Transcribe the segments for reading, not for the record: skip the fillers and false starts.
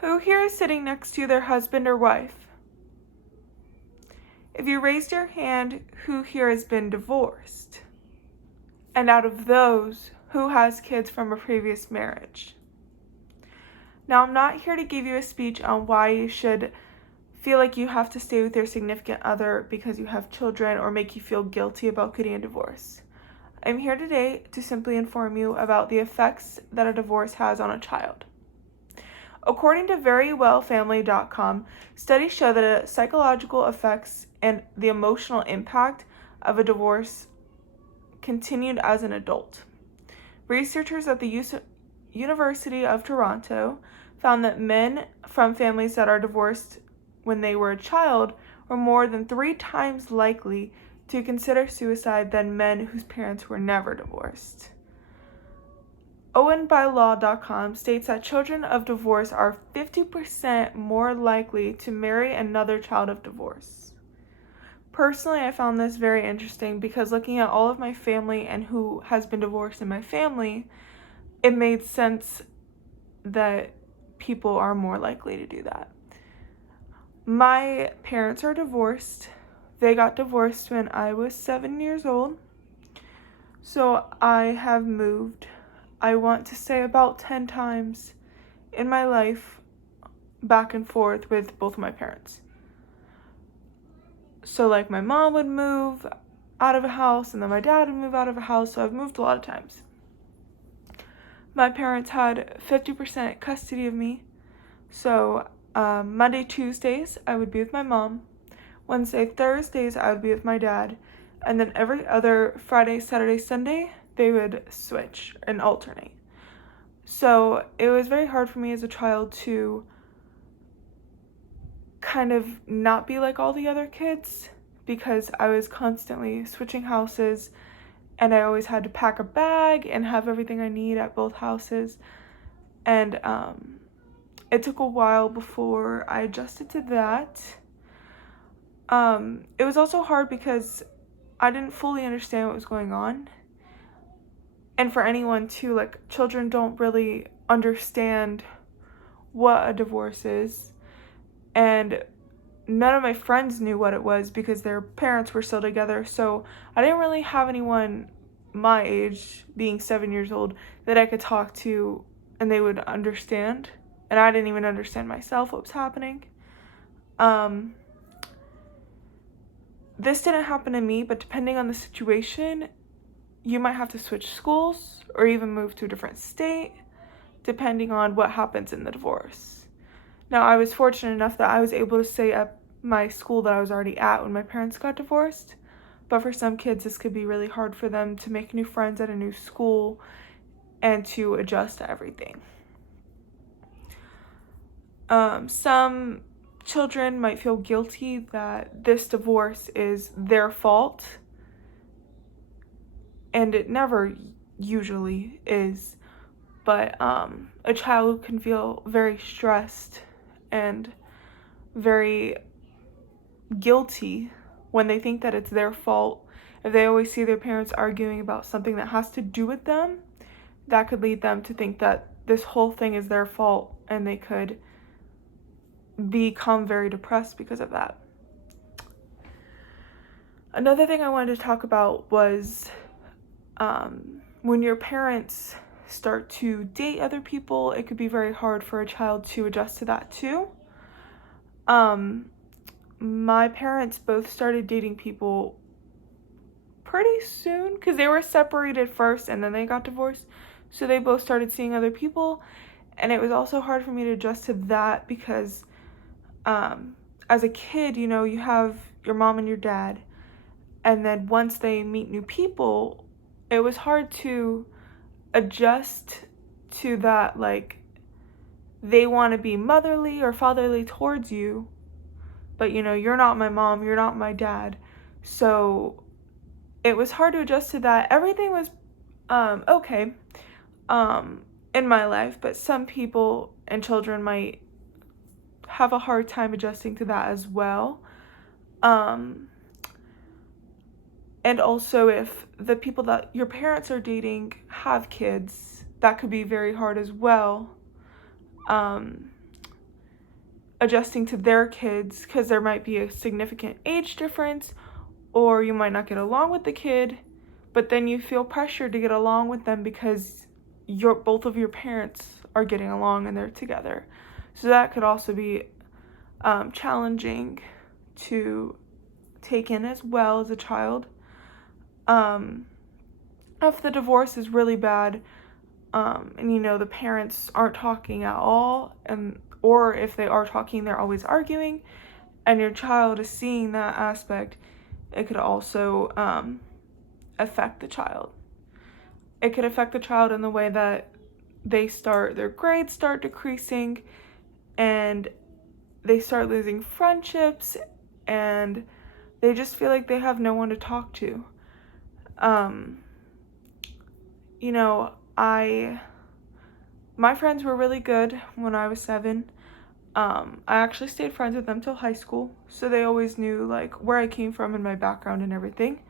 Who here is sitting next to their husband or wife? If you raised your hand, who here has been divorced? And out of those, who has kids from a previous marriage? Now, I'm not here to give you a speech on why you should feel like you have to stay with your significant other because you have children or make you feel guilty about getting a divorce. I'm here today to simply inform you about the effects that a divorce has on a child. According to verywellfamily.com, studies show that the psychological effects and the emotional impact of a divorce continued as an adult. Researchers at the University of Toronto found that men from families that are divorced when they were a child were more than 3 times likely to consider suicide than men whose parents were never divorced. OwenByLaw.com states that children of divorce are 50% more likely to marry another child of divorce. Personally, I found this very interesting because looking at all of my family and who has been divorced in my family, it made sense that people are more likely to do that. My parents are divorced. They got divorced when I was 7 years old. So I have moved, I want to say, about 10 times in my life back and forth with both of my parents. So like my mom would move out of a house and then my dad would move out of a house, so I've moved a lot of times. My parents had 50% custody of me, so Monday, Tuesdays, I would be with my mom. Wednesday, Thursdays, I would be with my dad. And then every other Friday, Saturday, Sunday, they would switch and alternate. So it was very hard for me as a child to kind of not be like all the other kids because I was constantly switching houses and I always had to pack a bag and have everything I need at both houses. And it took a while before I adjusted to that. It was also hard because I didn't fully understand what was going on. And for anyone too, like, children don't really understand what a divorce is. And none of my friends knew what it was because their parents were still together. So I didn't really have anyone my age, being 7 years old, that I could talk to and they would understand. And I didn't even understand myself what was happening. This didn't happen to me, but depending on the situation, you might have to switch schools or even move to a different state, depending on what happens in the divorce. Now, I was fortunate enough that I was able to stay at my school that I was already at when my parents got divorced, but for some kids, this could be really hard for them to make new friends at a new school and to adjust to everything. Some children might feel guilty that this divorce is their fault, and it never usually is, but a child can feel very stressed and very guilty when they think that it's their fault. If they always see their parents arguing about something that has to do with them, that could lead them to think that this whole thing is their fault, and they could become very depressed because of that. Another thing I wanted to talk about was when your parents start to date other people, it could be very hard for a child to adjust to that too. My parents both started dating people pretty soon because they were separated first and then they got divorced. So they both started seeing other people, and it was also hard for me to adjust to that because as a kid, you know, you have your mom and your dad, and then once they meet new people, it was hard to adjust to that, like, they want to be motherly or fatherly towards you, but, you know, you're not my mom, you're not my dad. So it was hard to adjust to that. Everything was okay in my life, but some people and children might have a hard time adjusting to that as well. And also, if the people that your parents are dating have kids, that could be very hard as well. adjusting to their kids because there might be a significant age difference, or you might not get along with the kid, but then you feel pressure to get along with them because both of your parents are getting along and they're together. So that could also be challenging to take in as well as a child. If the divorce is really bad, and the parents aren't talking at all, or if they are talking, they're always arguing, and your child is seeing that aspect, it could also affect the child. It could affect the child in the way that their grades start decreasing, and they start losing friendships, and they just feel like they have no one to talk to. My friends were really good when I was 7. I actually stayed friends with them till high school, so they always knew like where I came from and my background and everything.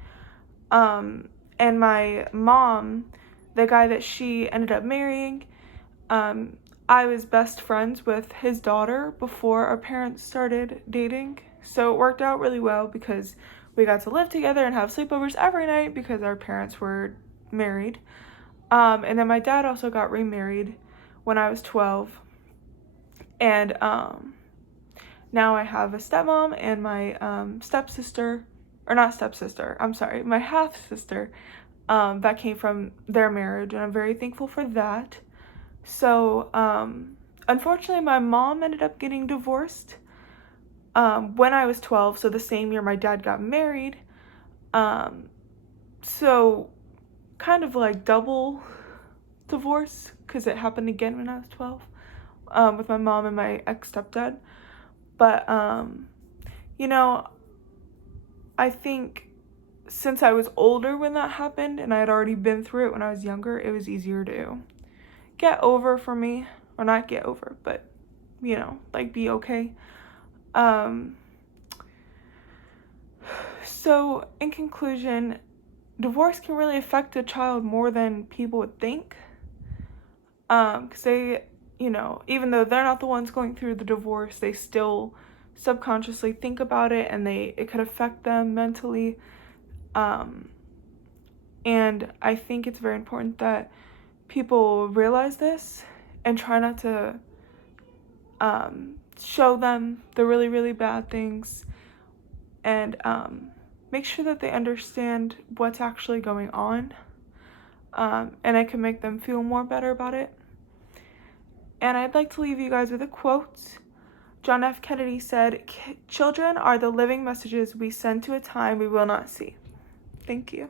And my mom, the guy that she ended up marrying, I was best friends with his daughter before our parents started dating, so it worked out really well because we got to live together and have sleepovers every night because our parents were married. And then my dad also got remarried when I was 12. And now I have a stepmom and my my half-sister that came from their marriage, and I'm very thankful for that. So, unfortunately, my mom ended up getting divorced when I was 12, so the same year my dad got married. So kind of like double divorce because it happened again when I was 12 with my mom and my ex-stepdad. But I think since I was older when that happened and I had already been through it when I was younger, it was easier to get over for me, or not get over, but like be okay. So in conclusion, divorce can really affect a child more than people would think, because they, even though they're not the ones going through the divorce, they still subconsciously think about it, and it could affect them mentally. And I think it's very important that people realize this and try not to show them the really, really bad things, and make sure that they understand what's actually going on, and it can make them feel more better about it. And I'd like to leave you guys with a quote. John F. Kennedy said, "Children are the living messages we send to a time we will not see." Thank you.